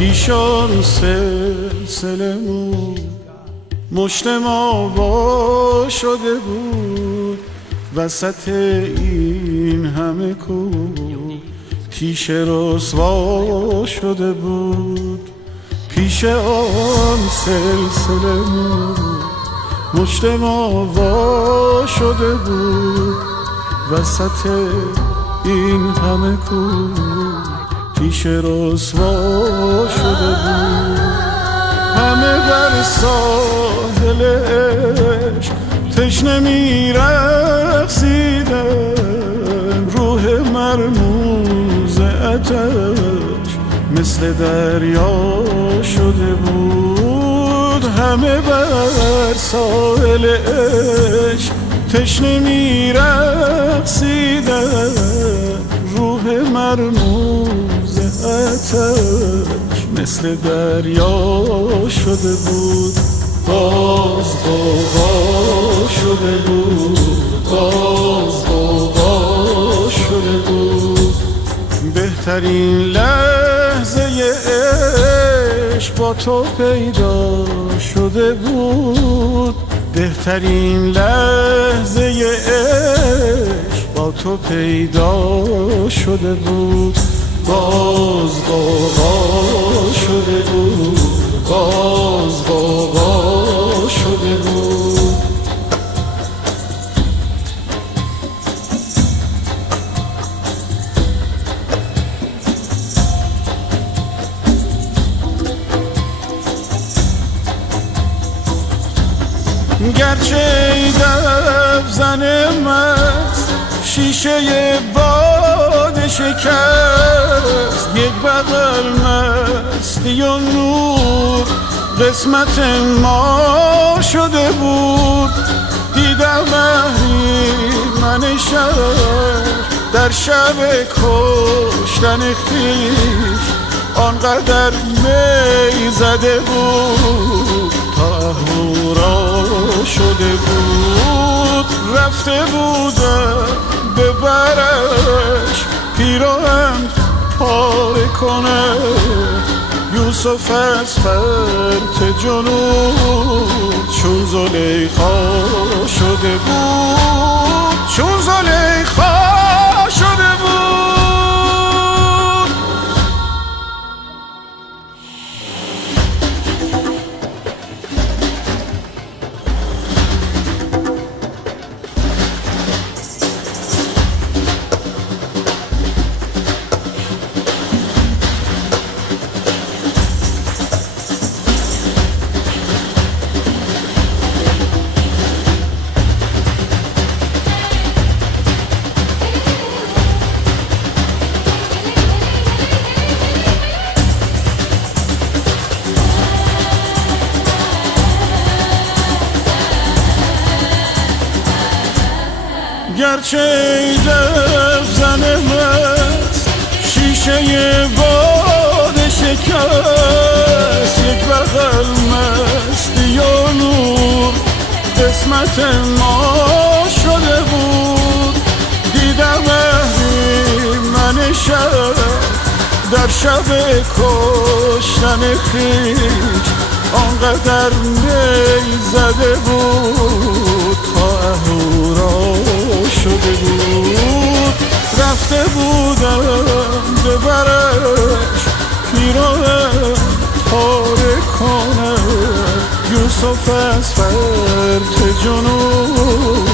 پیشان سلسله مشت ما وا شده بود، وسط این همه کو پیش رسوا شده بود. پیش آن سلسله مشت ما وا شده بود، وسط این همه کو پیش رسوا شده بود. همه بر ساحل عشق تشنه می‌رقصیدن، روح مرموز آتش مثل دریا شده بود. همه بر ساحل عشق تشنه می‌رقصیدن، روح مرموز آتش مثل دریا شده بود. باز غوغا شده بود، باز غوغا شده بود. بهترین لحظه عشق با تو پیدا شده بود، بهترین لحظه عشق با تو پیدا شده بود. باز غوغا شده بود، باز غوغا شده بود. گرچه ای دف زن مست شیشه باده شکست، یک بغل مستی و نور قسمت ما شده بود. دیدم من شهر در شب کشتن خویش، آنقدر می زده بود تا اهورا شده بود. رفته بودم ببرش پیراهن پاره کنه، یوسف از فرط جنوب چون زلیخا شده بود، چون زلیخا شده بود. گرچه ای دف زن مست شیشه باده شکست، یک بغل مستی و نور قسمت ما شده بود. دیدم من شب در شب کشتن خویش، آنقدر می زده بود تا اهورا شده بود. رفته بودم ببرش پیراهن پاره کنه، یوسف از فرط جنوب